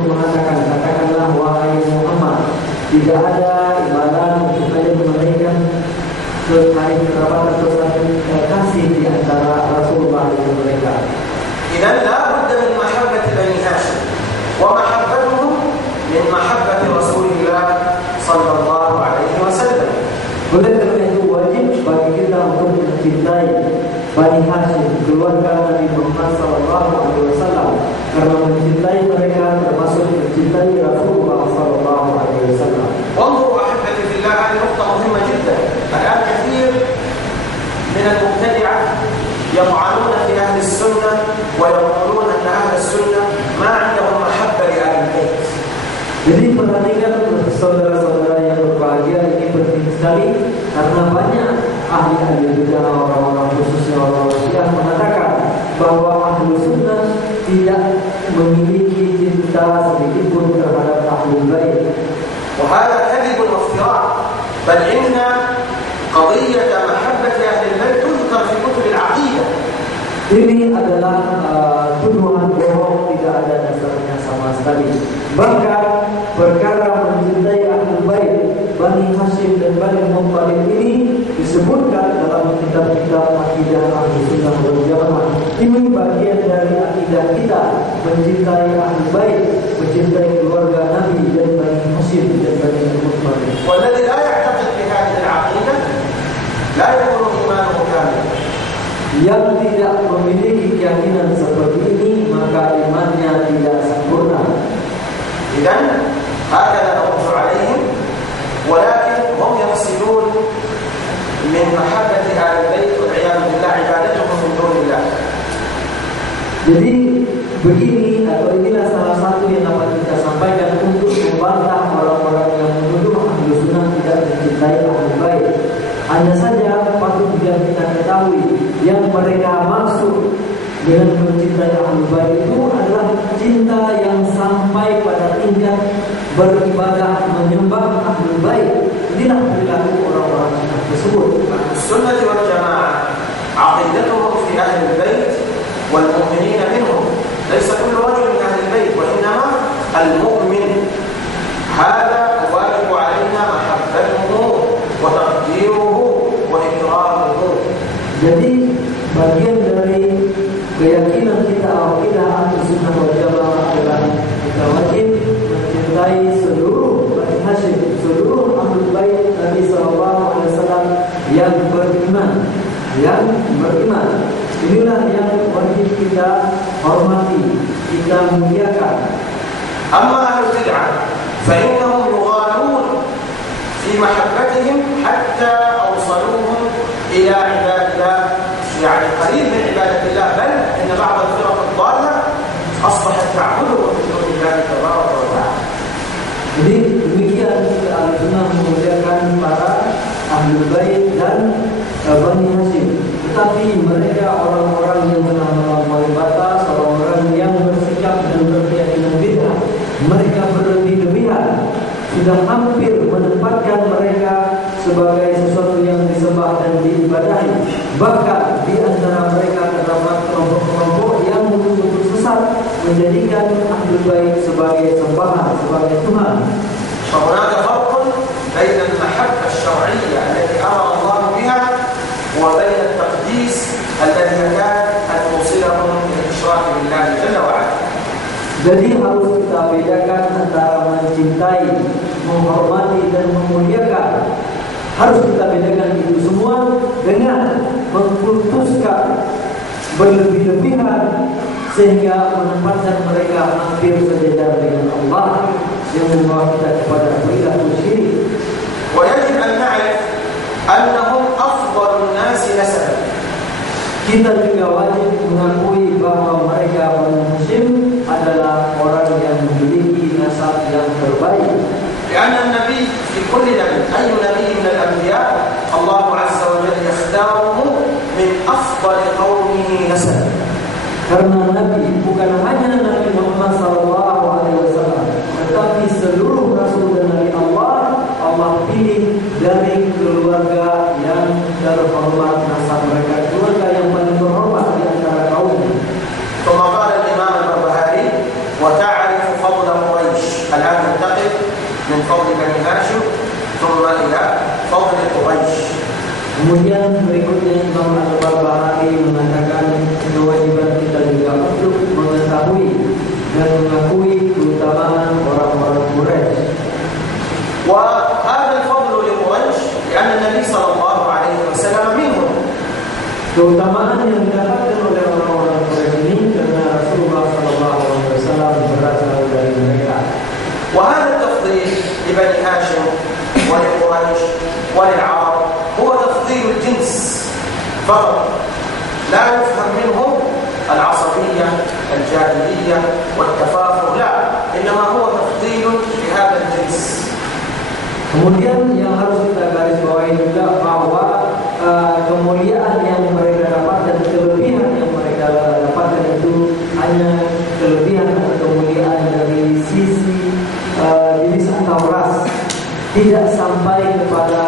pun mengatakan, katakanlah wahai Muhammad, tidak ada ibadah kecuali menunaikan saling kerabatan atau saling kasih di antara Rasulullah dan mereka. إذن لا بد من محبة بني هاشم ومحبتهم من محبة رسول الله صلى الله عليه وسلم. Oleh karena itu wajib bagi kita untuk mencintai Bani Hashim, keluarga Nabi Muhammad sallallahu alaihi wasallam, karena mencintai mereka termasuk mencintai Rasulullah sallallahu alaihi wasallam. وانظروا أحبتي في الله، هذه نقطة مهمة جدا. الآن كثير من المبتدعة يطعنون في أهل السنة ويقولون أن أهل السنة ما عندهم محبة لأهل البيت. Jadi perhatikan saudara-saudara yang berbahagia, ini penting sekali karena banyak ahli-ahli bidah, orang-orang khususnya orang-orang Syiah mengatakan bahwa ahlu sunnah tidak memiliki cinta sedikit pun terhadap ahlul bait. وهذا كذب وافتراء، بل إن قضية محبة أهل البيت تذكر في كتب العقيدة. Ini adalah tuduhan bohong, tidak ada dasarnya sama sekali. Bahkan perkara mencintai ahlul bait, Bani Hashim dan Bani Muttalib ini disebutkan dalam kitab-kitab akidah Ahlus Sunnah wal Jamaah. Ini bagian dari akidah kita, mencintai ahlul bait, mencintai keluarga Nabi dan Bani Hashim dan Bani Muttalib. والذي لا يعتقد بهذه العقيدة لا يكون إيمانه كاملا. Yang tidak memiliki keyakinan seperti ini, maka imannya tidak sempurna. إذن هكذا نرد عليهم، ولكن هم يقصدون من محبة أهل البيت والعياذ بالله عبادتهم من دون الله. Jadi begini, atau inilah salah satu yang dapat kita sampaikan untuk membantah orang-orang yang menuduh ahlu sunnah tidak mencintai ahlul bait. Hanya saja patut juga kita ketahui yang mereka maksud dengan mencintai ahlul bait itu adalah cinta yang sampai pada tingkat beribadah menyembah ahlul bait. Inilah perilaku orang-orang tersebut. السنة والجماعة عقيدتهم في أهل البيت والمؤمنين منهم، ليس كل رجل من أهل البيت، وإنما المؤمن هذا واجب علينا محبته وتقديره وإكرامه. Jadi bagian dari keyakinan kita akidah Ahlus Sunnah wal Jamaah adalah kita wajib mencintai seluruh Bani Hashim, seluruh ahlul bait Nabi sallallahu alaihi wasallam yang beriman, Inilah yang wajib kita hormati, kita muliakan. أما أهل البدعة فإنهم يغالون في محبتهم حتى أوصلوهم إلى عباد الله، يعني قريب من عبادة الله، بل إن بعض الفرق الضالة أصبحت تعبده من دون الله تبارك وتعالى. Jadi demikian Ahlussunnah memuliakan para ahlul bait dan Bani Hashim. Tetapi mereka orang-orang yang melampaui batas, orang-orang yang bersikap dan berkeyakinan bid'ah, mereka berlebih-lebihan, sudah hampir menempatkan mereka sebagai sesuatu yang disembah dan diibadahi. Bahkan di antara mereka terdapat kelompok-kelompok yang betul-betul sesat, menjadikan ahlul bait sebagai sembahan, sebagai Tuhan. فهناك فرق بين المحبة الشرعية التي أمر الله بها وبين التقديس الذي كان أن توصلهم إلى الإشراك بالله جل وعلا. Jadi harus kita bedakan antara mencintai, menghormati dan memuliakan. Harus kita bedakan itu semua dengan mengkultuskan berlebih-lebihan sehingga menempatkan mereka hampir sejajar dengan Allah yang membawa kita kepada perilaku syirik. ويجب أن نعرف أنهم أفضل الناس نسبا. Kita juga wajib mengakui bahwa mereka Bani Hashim adalah orang yang memiliki nasab yang terbaik. لأن النبي في كل نبي، أي نبي من الأنبياء الله عز وجل يختاره من أفضل قومه نسبا. Karena Nabi bukan hanya Nabi Muhammad SAW, tetapi seluruh Rasul dan Nabi Allah pilih dari keluarga yang terhormat nasab mereka, keluarga yang paling terhormat di antara kaum. ثم قال الإمام البربهاري: وتعرف فضل من فضل بني هاشم ثم إلى فضل قريش. Kemudian berikutnya Imam Al-Barbahari mengatakan kewajiban kita juga untuk mengetahui dan mengakui keutamaan orang-orang Quraisy. وهذا الفضل لقريش لأن النبي صلى الله عليه وسلم منهم. Keutamaan yang didapatkan oleh orang-orang Quraisy ini karena Rasulullah sallallahu alaihi wasallam berasal dari mereka. وهذا التفضيل لبني هاشم ولقريش وللعرب هو تفضيل الجنس فقط، لا يفهم منهم العصبية الجاهلية والتفاخر، لا، إنما هو تفضيل لهذا الجنس. Kemudian yang harus kita garis bawahi juga bahwa kemuliaan yang mereka dapat dan kelebihan yang mereka dapatkan itu hanya kelebihan atau kemuliaan dari sisi jenis atau ras, tidak sampai kepada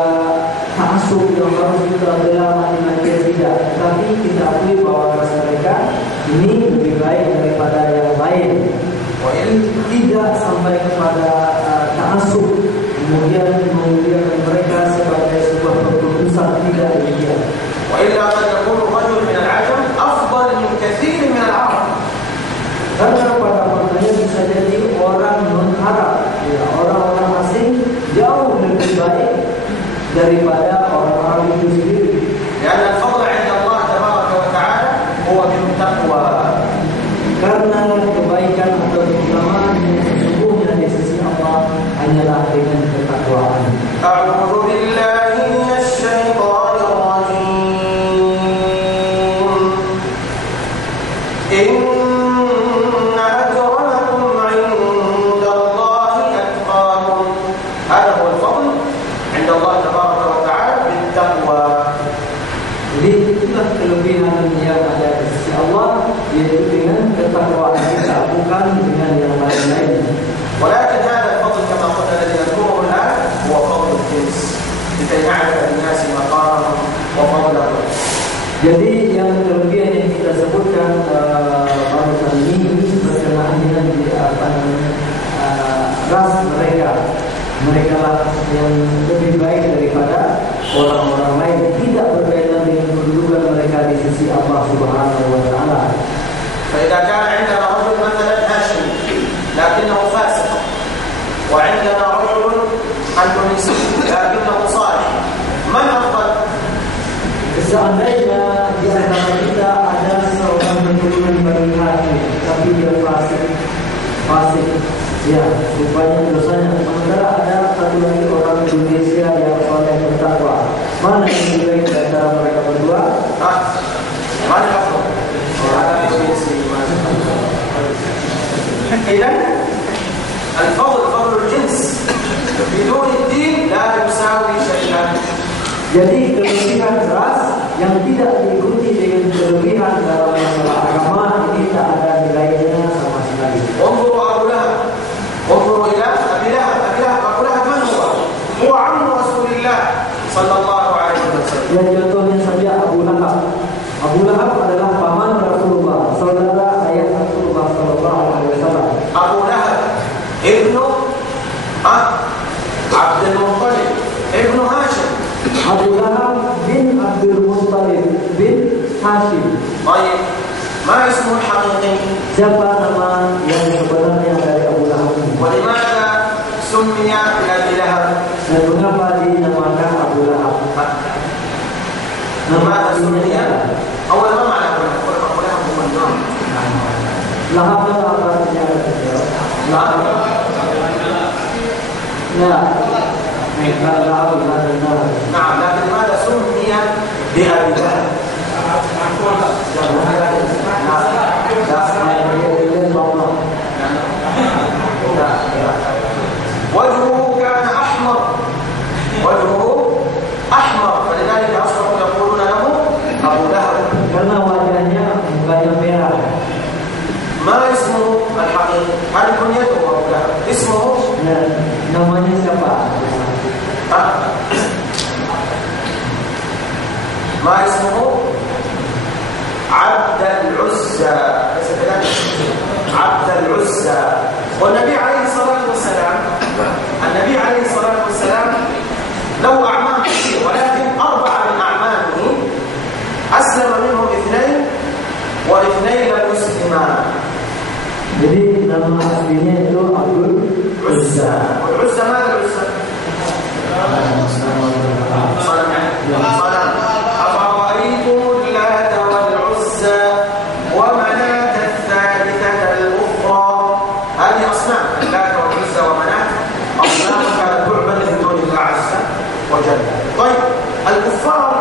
ta'assub yang harus kita bela mati-matian, tidak. Tapi kita akui bahwa ras mereka ini lebih baik daripada yang lain. Tidak sampai kepada ta'assub kemudian memuliakan mereka sebagai sebuah keputusan, tidak demikian. وإلا قد يكون رجل من العجم أفضل من كثير من العرب. Karena pada faktanya bisa jadi orang non-Arab, ya, orang-orang asing jauh lebih baik daripada orang-orang itu sendiri. لأن الفضل عند الله تبارك وتعالى هو بالتقوى. Karena kebaikan atau keutamaan yang sesungguhnya di sisi Allah hanyalah dengan ketakwaan. أعوذ بالله من الشيطان الرجيم. إن أكرمكم عند الله أتقاكم. هذا هو الفضل عند الله تبارك وتعالى بالتقوى. Jadi itulah kelebihan yang ada di sisi Allah, yaitu dengan ketakwaan kita, bukan dengan yang lain-lain. ولكن هذا الفضل كما قلنا الذي نذكره الآن هو فضل الجنس لكي نعرف للناس مقامهم وفضلهم. Jadi yang kelebihan yang kita sebutkan barusan ini berkenaan dengan ras mereka. Mereka lah yang lebih baik daripada orang-orang lain, tidak berkaitan dengan kedudukan mereka di sisi Allah Subhanahu wa taala. فإذا كان عندنا رجل مثلا هاشمي لكنه فاسق، وعندنا رجل أندونيسي لكنه صالح، من أفضل؟ Seandainya di antara kita ada seorang keturunan Bani Hashim, tapi dia fasik, ya, rupanya dosanya. Sementara ada satu lagi orang Indonesia yang soleh bertakwa. Mana yang lebih baik di antara mereka berdua? Mana afdal? إذن الفضل فضل الجنس بدون الدين لا يساوي شيئا. Jadi kelebihan ras yang tidak diikuti dengan kelebihan dalam masalah agama ini tak ada nilainya sama sekali. انظروا أبو لهب، انظروا إلى أبي لهب. أبو لهب من هو؟ هو عم رسول الله صلى الله عليه وسلم. Ya, contohnya saja Abu Lahab. Abu Lahab adalah paman Rasulullah, saudara ayah Rasulullah sallallahu alaihi wasallam. أبو لهب ابن عبد المطلب ابن هاشم. Abu Lahab bin Abdul Muttalib bin Hashim. طيب ما اسمه الحقيقي؟ Siapa nama yang sebenarnya dari Abu Lahab? ولماذا سمي بأبي لهب؟ Dan mengapa dinamakan Abu Lahab? لماذا سمي؟ أول ما معنى أبو لهب هو النار. Lahab itu apa artinya? Lahab. Ya. نعم، لكن لماذا سمي بأبي لهب؟ وجهه كان أحمر، وجهه أحمر، فلذلك أصبحوا يقولون له أبو لهب. Karena wajahnya mukanya merah. ما اسمه الحقيقي؟ هل كنيته أبو لهب؟ اسمه namanya siapa? ما اسمه؟ عبد العزى، ليس كذلك؟ عبد العزى. والنبي عليه الصلاة والسلام النبي النبي عليه الصلاة والسلام له أعمام كثير، ولكن 4 من أعمامه أسلم منهم 2 و2 لم يسلما. Jadi nama aslinya itu Abdul Uzza. والعزى ماذا العزى؟ صنم. أفرأيتم اللات والعزى ومناة الثالثة الأخرى. هذه أصنام، اللات والعزى ومناة أصنام كانت تعبد من دون الله عز وجل. طيب الكفار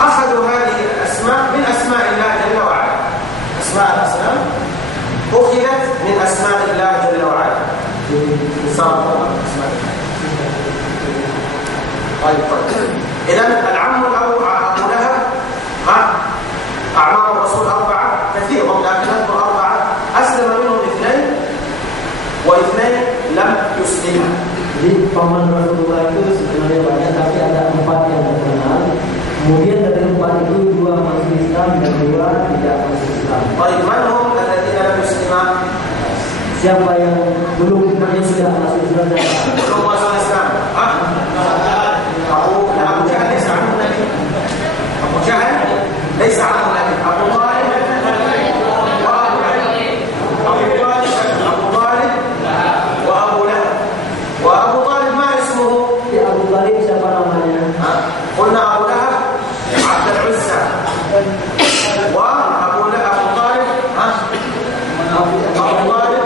أخذوا هذه الأسماء من أسماء الله جل وعلا. أسماء الأصنام أخذت من أسماء الله جل وعلا. طيب إذا العم أبو لهب أعمام الرسول 4 كثير، لكن نذكر 4 أسلم منهم 2 و2 لم يسلم. Jadi paman Rasulullah itu sebenarnya banyak, tapi ada 4 yang terkenal. Kemudian dari 4 itu 2 masuk Islam dan 2 tidak masuk Islam. طيب من هم الذين لم يسلموا؟ Siapa yang belum sudah masuk Islam? belum masuk Islam? Abu Jahal ليس عنه النبي. Abu Jahal ليس عنه النبي. Abu Talib وأبو لهب. وأبو طالب ما اسمه؟ Abu Talib siapa namanya? قلنا أبو لهب عبد العزى، وأبو طالب أبو طالب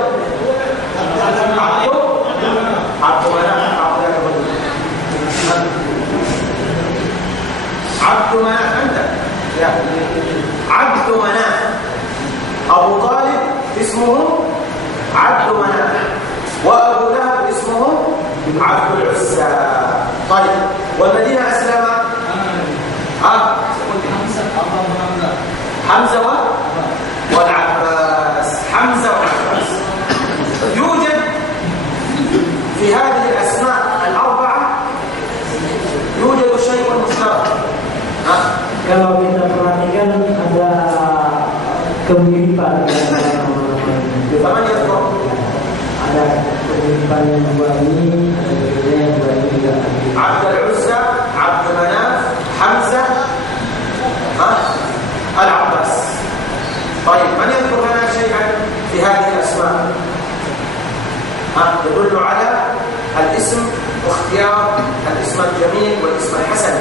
عبد مناف. أنت يا عبد مناف. أبو طالب اسمه عبد مناف، وأبو لهب اسمه عبد العزى. طيب والذين أسلم حمزة والعباس. حمزة والعباس. يوجد في هذه الأسماء ال4 يوجد شيء مشترك. Kalau kita perhatikan ada kemiripan ada kemiripan yang dua ini, ada yang dua ini juga. عبد العزى، عبد مناف، حمزة، العباس. طيب من يذكر لنا شيئا في هذه الأسماء يدل على الاسم واختيار الاسم الجميل والاسم الحسن.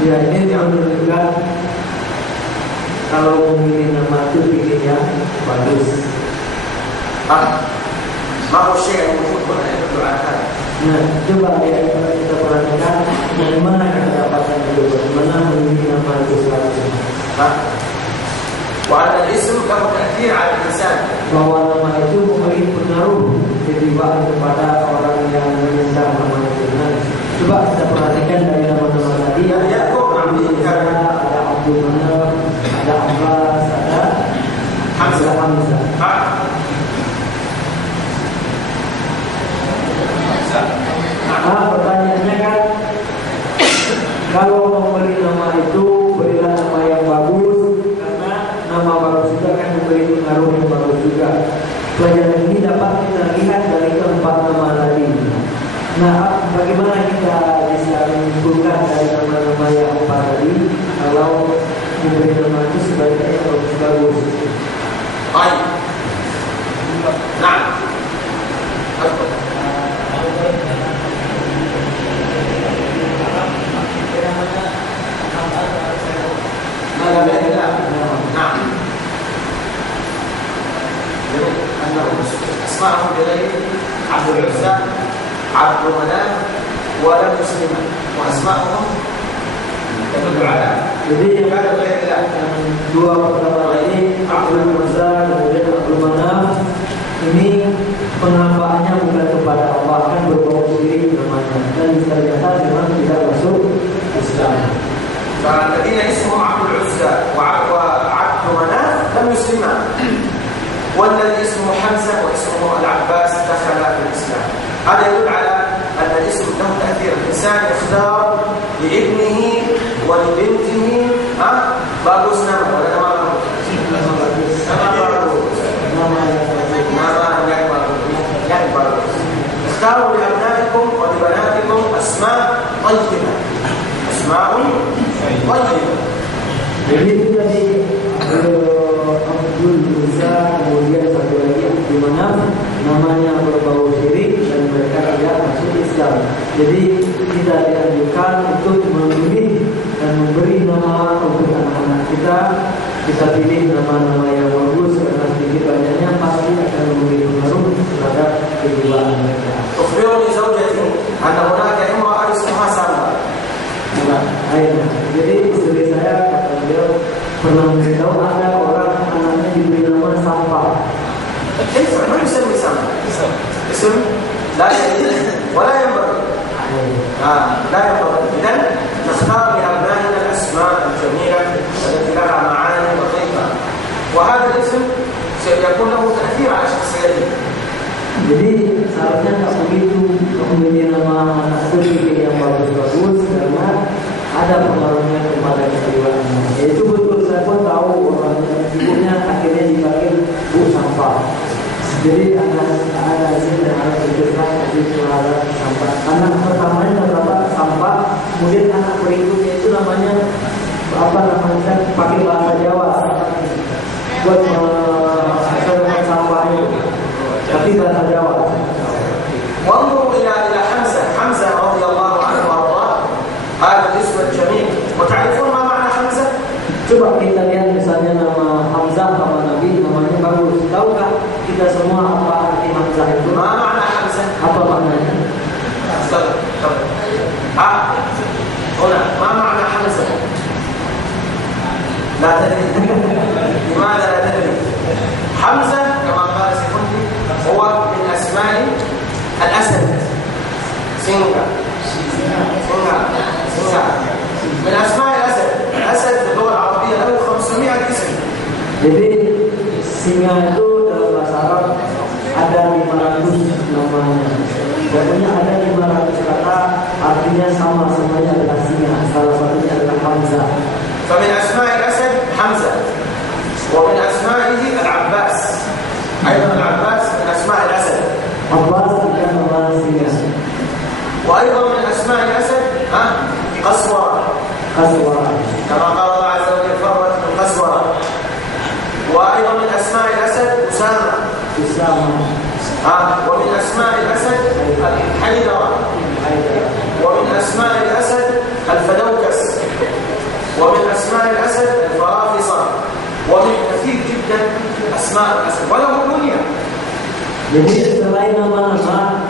Ya, ini menunjukkan kalau memilih nama itu pilih yang bagus. ما هو الشيء المفروض أن يدل على هذا؟ Nah, coba ya kita perhatikan bagaimana kita dapatkan itu, bagaimana memilih nama itu selanjutnya. وأن الاسم له تأثير على الإنسان. Bahwa nama itu memberi pengaruh kejiwaan kepada orang yang menyandang nama itu. Nah, coba kita perhatikan dari nama-nama tadi. Ada Abdul Manaf, ada Abbas, ada Hamzah. Pertanyaannya kan, kalau memberi nama itu berilah nama yang bagus, karena nama bagus itu akan memberi pengaruh yang bagus juga. Pelajaran ini dapat kita lihat dari keempat nama tadi. Nah, bagaimana kita bisa menyimpulkan dari nama-nama yang empat tadi kalau memberi nama itu sebaiknya yang bagus-bagus? Baik. Nah, اسمائهم بغير عبد العزى، عبد مناف، ولم يسلم، واسمائهم تدل على عبادة غير الله. Dua pertama ini Abdul Uzza kemudian Abdul Manaf, ini penampakannya bukan kepada Allah, kan berbau diri namanya, dan ternyata memang tidak masuk Islam. فالذين اسمهم عبد العزى وعبد مناف لم يسلما، والذي اسمه حمزة واسمه العباس دخل في الإسلام. هذا يدل على أن الاسم له تأثير. الإنسان يختار لابنه ولبنته bagus nama ولا ما bagus؟ nama yang bagus. طيبة أسماء طيبة. Jadi itu tadi Abdul Musa, kemudian satu lagi di mana namanya berbau syirik dan mereka tidak masuk Islam. Jadi kita dianjurkan untuk memilih dan memberi nama untuk anak-anak kita. Kita pilih nama-nama yang bagus karena sedikit banyaknya pasti akan memberi pengaruh terhadap kejiwaan mereka. تخبرني زوجتي أن هناك امرأة اسمها سلمى. Jadi istri saya kata beliau pernah memberitahu ada orang anaknya diberi nama Sampah. كيف ما يسمي سلمى؟ اسم لا يجوز ولا ينبغي. لا ينبغي. إذن نختار لأبنائنا الأسماء الجميلة التي لها معاني لطيفة، وهذا الاسم سيكون له تأثير على شخصيته. Jadi seharusnya tak begitu memilih nama anak istri yang bagus-bagus karena ada pengaruhnya kepada kejiwaannya. Itu betul, saya pun tahu orangnya ibunya akhirnya dipanggil Bu Sampah. Jadi anak sini harus diberikan kasih terhadap Sampah. Anak pertamanya terdapat Sampah, kemudian anak berikutnya itu namanya pakai bahasa Jawa buat mengajarkan sampah itu, tapi bahasa Jawa. وانظروا إلى حمزة رضي الله عنه وأرضاه، هذا الاسم الجميل. وتعرفون ما معنى حمزة؟ Coba kita lihat misalnya nama Hamzah sama Nabi, namanya bagus. Tahukah kita semua apa arti Hamzah itu? ما معنى حمزة؟ Apa maknanya? هنا ما معنى حمزة؟ لا تدري. لماذا لا تدري؟ حمزة كما قال سيفندي هو من أسماء الأسد. سنغا من أسماء الأسد. الأسد في اللغة العربية له 500 اسم. Jadi singa itu dalam bahasa Arab ada 500 namanya. Pokoknya ada 500 kata artinya sama, semuanya adalah singa. Salah satunya adalah Hamzah. فمن أسماء الأسد حمزة، ومن أسمائه العباس. أيضا العباس من أسماء الأسد. Abbas bukan nama singa. وأيضا من أسماء الأسد قسورة، كما قال الله عز وجل فرت من قسورة. وأيضا من أسماء الأسد أسامة. ومن أسماء الأسد الحيدرة. ومن أسماء الأسد الفدوكس. ومن أسماء الأسد الفرافصة. ومن كثير جدا أسماء الأسد وله كنية. Jadi selain nama-nama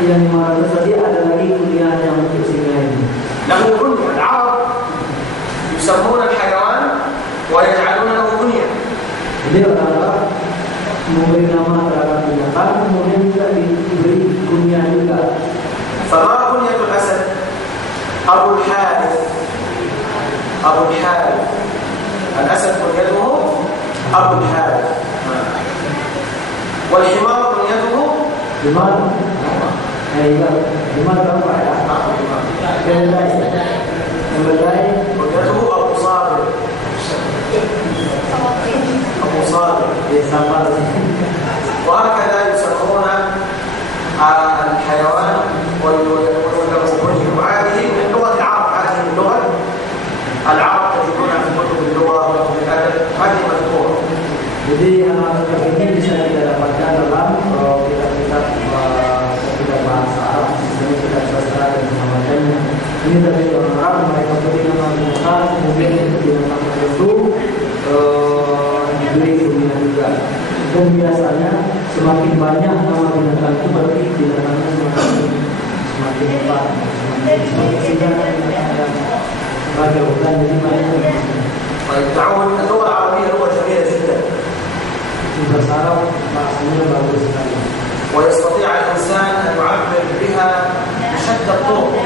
yang 500 tadi ada lagi kuliahnya untuk singa ini. له كنية. العرب يسمون الحيوان ويجعلون له كنية. Jadi orang-orang memberi nama terhadap binatang, kemudian juga diberi kunyah juga. فما كنية الأسد؟ أبو الحارث. الأسد كنيته أبو الحارث. والحمار كنيته Himar apa ya? Keledai. كنيته أبو صابر. وهكذا يسمون الحيوان ويقولون له كنية. وهذه من لغة العرب. هذه من لغة العرب تجدونها في كتب اللغة وكتب الأدب. هذه مذكورة. Jadi hal ini bisa kita dapatkan dalam kitab-kitab bahasa Arab, misalnya kitab sastra dan semacamnya. Ini dari orang Arab, mereka beri nama binatang, kemudian binatang tertentu diberi kunyah juga. Dan biasanya semakin banyak nama binatang itu berarti binatangnya semakin hebat, semakin sehingga ada bukan jadi banyak. تعود اللغة العربية لغة جميلة جدا. Bahasa Arab bahasanya bagus sekali. ويستطيع الإنسان أن يعبر بها بشتى الطرق.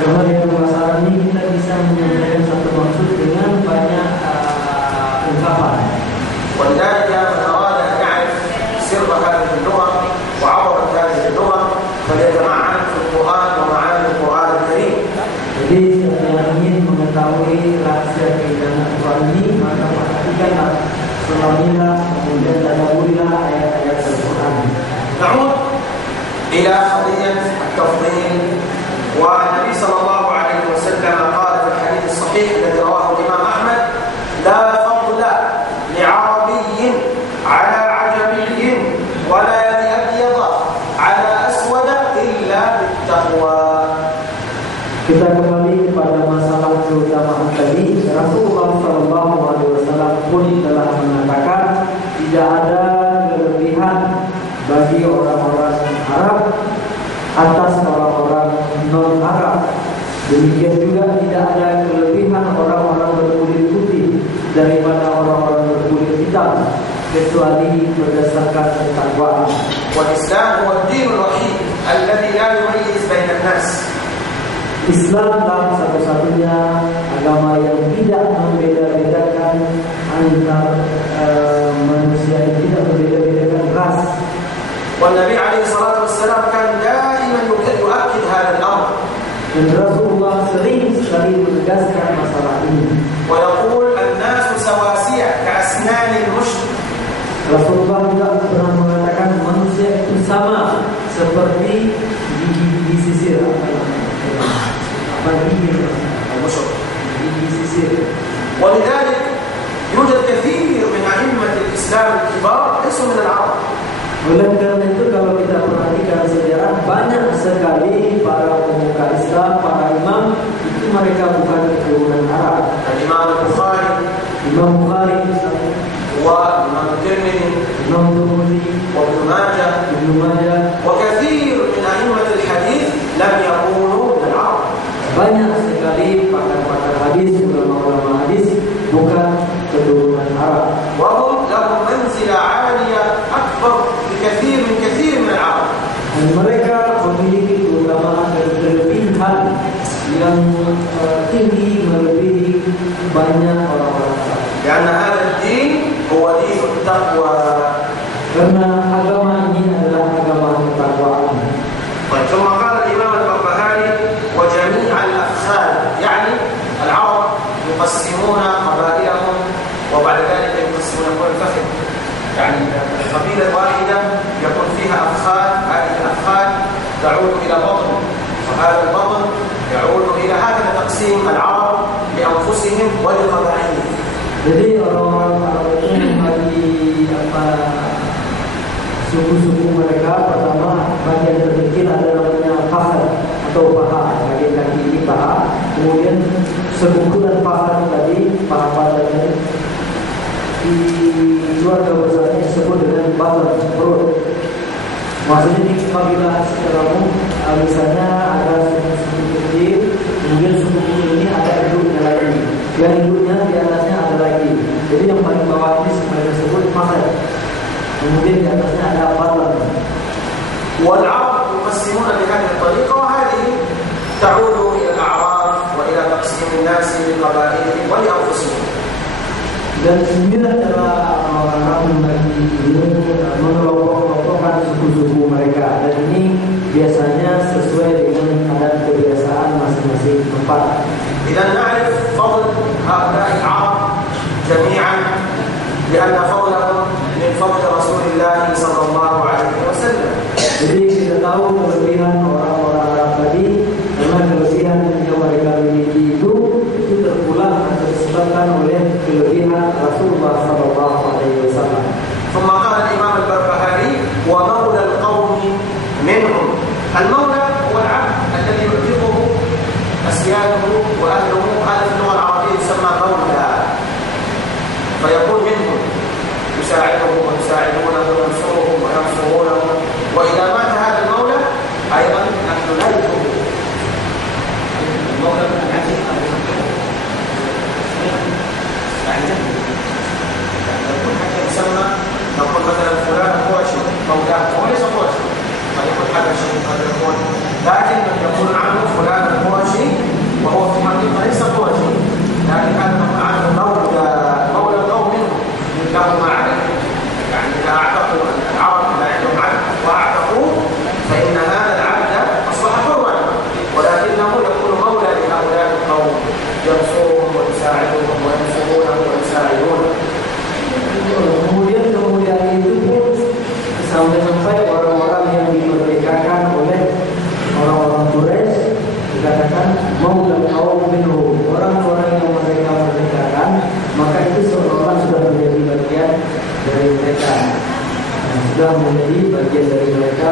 Karena dengan bahasa Arab ini kita bisa menyampaikan satu maksud dengan banyak ungkapan. ولذلك من أراد أن يعرف سر هذه اللغة وعظمة هذه اللغة فليتمعن في القرآن ومعاني القرآن الكريم. Jadi yang ingin mengetahui rahasia keindahan Al-Quran ini, maka perhatikanlah selamilah, kemudian tadabburilah ayat-ayat Al-Quran. نعود إلى قضية التفضيل وأن akan ketakwaan. والإسلام هو الدين الوحيد الذي لا يميز بين الناس. Islamlah satu-satunya agama yang tidak membeda-bedakan antar manusia, yang tidak membeda-bedakan ras. والنبي عليه الصلاة والسلام كان دائما يؤكد هذا الأمر. Dan Rasulullah sering sekali menegaskan masalah ini. ويقول الناس سواسية كأسنان المشط. Rasulullah juga pernah mengatakan manusia itu sama seperti gigi sisir. ولذلك يوجد كثير من أئمة الإسلام الكبار ليسوا من العرب. Oleh karena itu kalau kita perhatikan sejarah, banyak sekali para pemuka Islam, para imam itu mereka bukan keturunan Arab. Imam Bukhari, Imam Bukhari, وإمام الترمذي، Imam Tirmidzi, وابن ماجه، Ibnu Majah, وكثير من أئمة الحديث لم يكونوا من العرب. banyak sekali pakar-pakar hadis, ulama-ulama hadis bukan keturunan Arab. وهم لهم منزلة عالية أكبر بكثير من كثير من العرب. Dan mereka memiliki keutamaan dan kelebihan yang tinggi melebihi banyak orang-orang Arab. لأن هذا الدين هو دين التقوى. Karena agama ini adalah agama ketakwaan. ثم قال الإمام البربهاري وجميع الأفخاذ، يعني العرب يقسمون قبائلهم وبعد ذلك يقسمون كل فخذ، يعني القبيلة الواحدة يكون فيها أفخاذ، هذه الأفخاذ تعود إلى بطن، وهذا البطن يعود إلى هكذا تقسيم العرب لأنفسهم ولقبائلهم. Jadi orang-orang Arab itu membagi suku-suku mereka. Pertama, bagian terkecil ada namanya fakhad atau paha, bagian kaki ini paha. Kemudian sekumpulan paha tadi, paha badannya di keluarga besarnya disebut dengan batan, perut. Maksudnya di kabilah secara umum, misalnya ada suku kecil, kemudian suku ini ada induknya lagi, yang induknya di atasnya ada lagi. Jadi yang paling bawah ini sebenarnya disebut fakhad. kemudian di atasnya ada batan. والعرب يقسمون بهذه الطريقة، وهذه تعود إلى الأعراف وإلى تقسيم الناس لقبائلهم ولأنفسهم. Dan inilah cara orang-orang membagi ini, mengelompok-kelompokkan suku-suku mereka. Dan ini biasanya sesuai dengan adat kebiasaan masing-masing tempat. إذا نعرف فضل هؤلاء العرب جميعا لأن فضلهم من فضل رسول الله صلى الله عليه وسلم. Jadi kita tahu kelebihan orang-orang Arab tadi, karena kelebihan yang mereka miliki itu terpulang atau disebabkan oleh kelebihan Rasulullah sallallahu alaihi wasallam. ثم قال الإمام البربهاري ومولى القوم منهم. المولى هو العبد الذي يعتقه أسياده وأهله، هذا في اللغة العربية يسمى مولى، فيكون منهم يساعدهم ويساعدونه وينصرهم وينصرونه، وإذا مات هذا المولى أيضا نحن لا نتركه. المولى يسمى نقول مثلا فلان قرشي مولاه، هو ليس قرشي، قد يكون حبشي، قد يكون، لكن من يقول عنه فلان قرشي وهو في الحقيقة ليس قرشي، لكن هذا نقول عنه مولى القوم منهم له ما عليه. يعني إذا أعتقوا العرب لا عندهم عبد وأعتقوه فإن هذا العبد أصبح حرا، ولكنه يكون مولى لهؤلاء القوم ينصرهم ويساعدهم وينصرونه ويساعدونه. Kemudian itu pun sampai orang-orang yang dimerdekakan oleh orang-orang Quraisy dikatakan maula kaum minhum, orang-orang yang mereka merdekakan, maka itu seolah-olah sudah menjadi bagian dari mereka. Sudah menjadi bagian dari mereka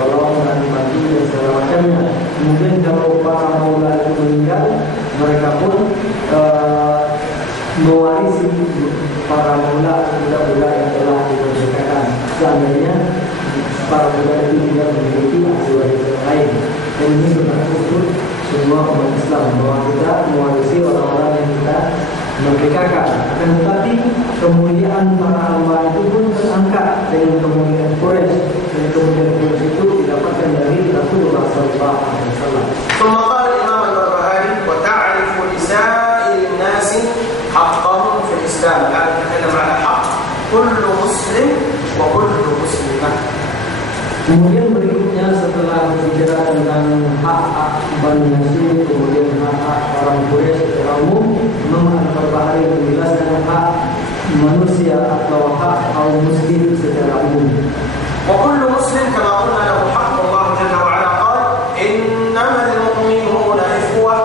tolong dan bantu dan segala macamnya. Kemudian kalau para maula itu meninggal, mereka pun mewarisi para maula budak-budak yang telah dimerdekakan. Seandainya para budak itu tidak memiliki ahli waris yang lain. Dan ini berlaku untuk semua umat Islam, bahwa kita mewarisi orang-orang yang kita merdekakan. Akan tetapi kemuliaan para hamba itu pun terangkat dengan kemuliaan Quraisy. Dan kemuliaan Quraisy itu didapatkan dari Rasulullah SAW. ثم قال الإمام البربهاري وتعرف لسائر الناس حقهم في الإسلام. الآن نتكلم على حق كل مسلم وكل مسلمة. Kemudian berikutnya setelah berbicara tentang hak-hak Bani Hashim, kemudian hak-hak orang Quraisy secara umum, Imam Al-Barbahari menjelaskan hak manusia atau hak kaum muslim secara umum. وكل مسلم كما قلنا له حق. الله جل وعلا قال إنما المؤمنون إخوة.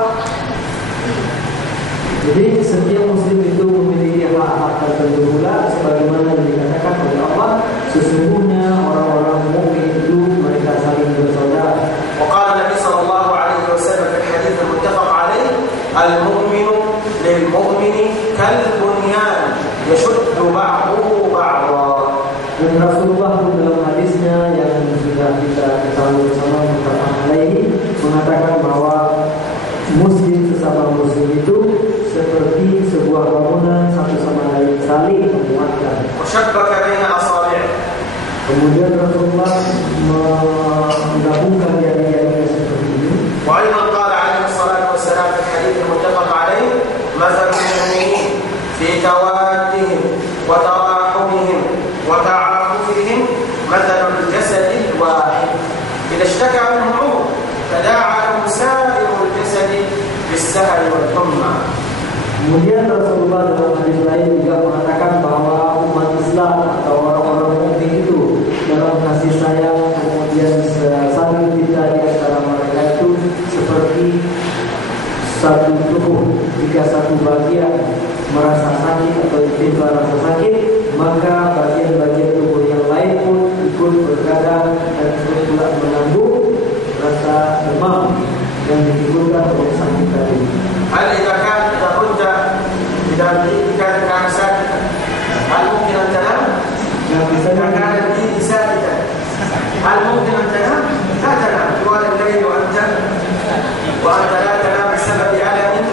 Jadi setiap muslim itu memiliki hak-hak tertentu pula, sebagaimana yang dikatakan oleh Allah, sesungguhnya orang-orang mukmin itu mereka saling bersaudara. وقال النبي صلى الله عليه وسلم في الحديث المتفق عليه المؤمن للمؤمن كالبنيان يشد بعضه بعضا. Dan Rasulullah pun dalam hadisnya yang sudah kita ketahui bersama muttafaq alaihi mengatakan bahwa muslim sesama muslim itu seperti sebuah bangunan satu sama lain saling menguatkan. وشبك بين أصابعه. Kemudian Rasulullah menggabungkan jari-jarinya seperti ini. وأيضا قال عليه الصلاة والسلام في الحديث المتفق عليه مثل المؤمنين في توادهم وتراحمهم وتعاطفهم مثل الجسد الواحد إذا اشتكى منه عضو تداعى له سائر الجسد بالسهر والحمى. Kemudian Rasulullah dalam hadis lain juga mengatakan bahwa umat Islam atau orang-orang mukmin itu dalam kasih sayang kemudian saling cinta di antara mereka itu seperti satu tubuh. Jika satu bagian merasa sakit atau ditimpa rasa sakit, maka bagian-bagian tubuh yang lain pun ikut bergadang dan ikut pula menanggung rasa demam yang ditimbulkan oleh sakit tadi. هل إذا كنت كان ساكتا هل ممكن أن تنام؟ إذا كان الدين ساكتا هل ممكن أن تنام؟ لا تنام طوال الليل وأنت لا تنام بسبب ألم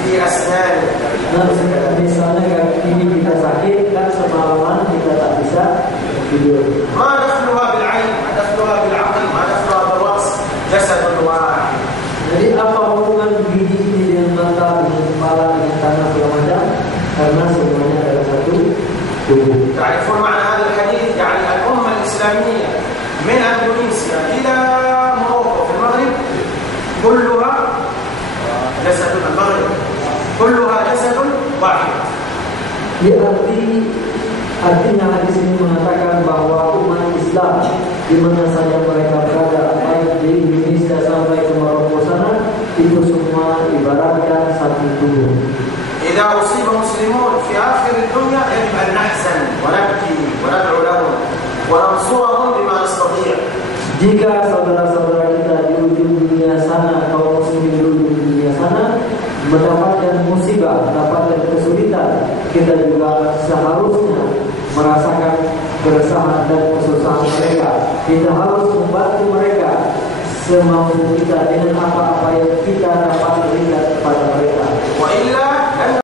في أسنانك. Misalnya ini kita sakit, kan semalaman kita tak bisa tidur. ما دخلها بالعين؟ ما دخلها بالعقل؟ ما دخلها بالرأس؟ جسد واحد. Jadi apa hubungan gigi ini dengan mata, dengan kepala, dengan tangan segala macam? Karena semuanya adalah satu tubuh. تعرفون معنى هذا الحديث؟ يعني الأمة الإسلامية من أندونيسيا إلى موروكو في المغرب كلها جسد المغرب كلها جسد واحد. Artinya hadis ini mengatakan bahwa umat Islam di mana saja mereka berada, baik di Indonesia sampai ke Maroko sana, itu semua ibaratkan satu tubuh. إذا أصيب مسلمون في آخر الدنيا يجب أن نحزن ونبكي وندعو لهم وننصرهم بما نستطيع. Jika saudara-saudara kita di ujung dunia sana, kaum muslimin di ujung dunia sana mendapatkan musibah, mendapatkan kesulitan, kita juga seharusnya merasakan keresahan dan kesusahan mereka. Kita harus membantu mereka semampu kita dengan apa-apa yang kita dapat berikan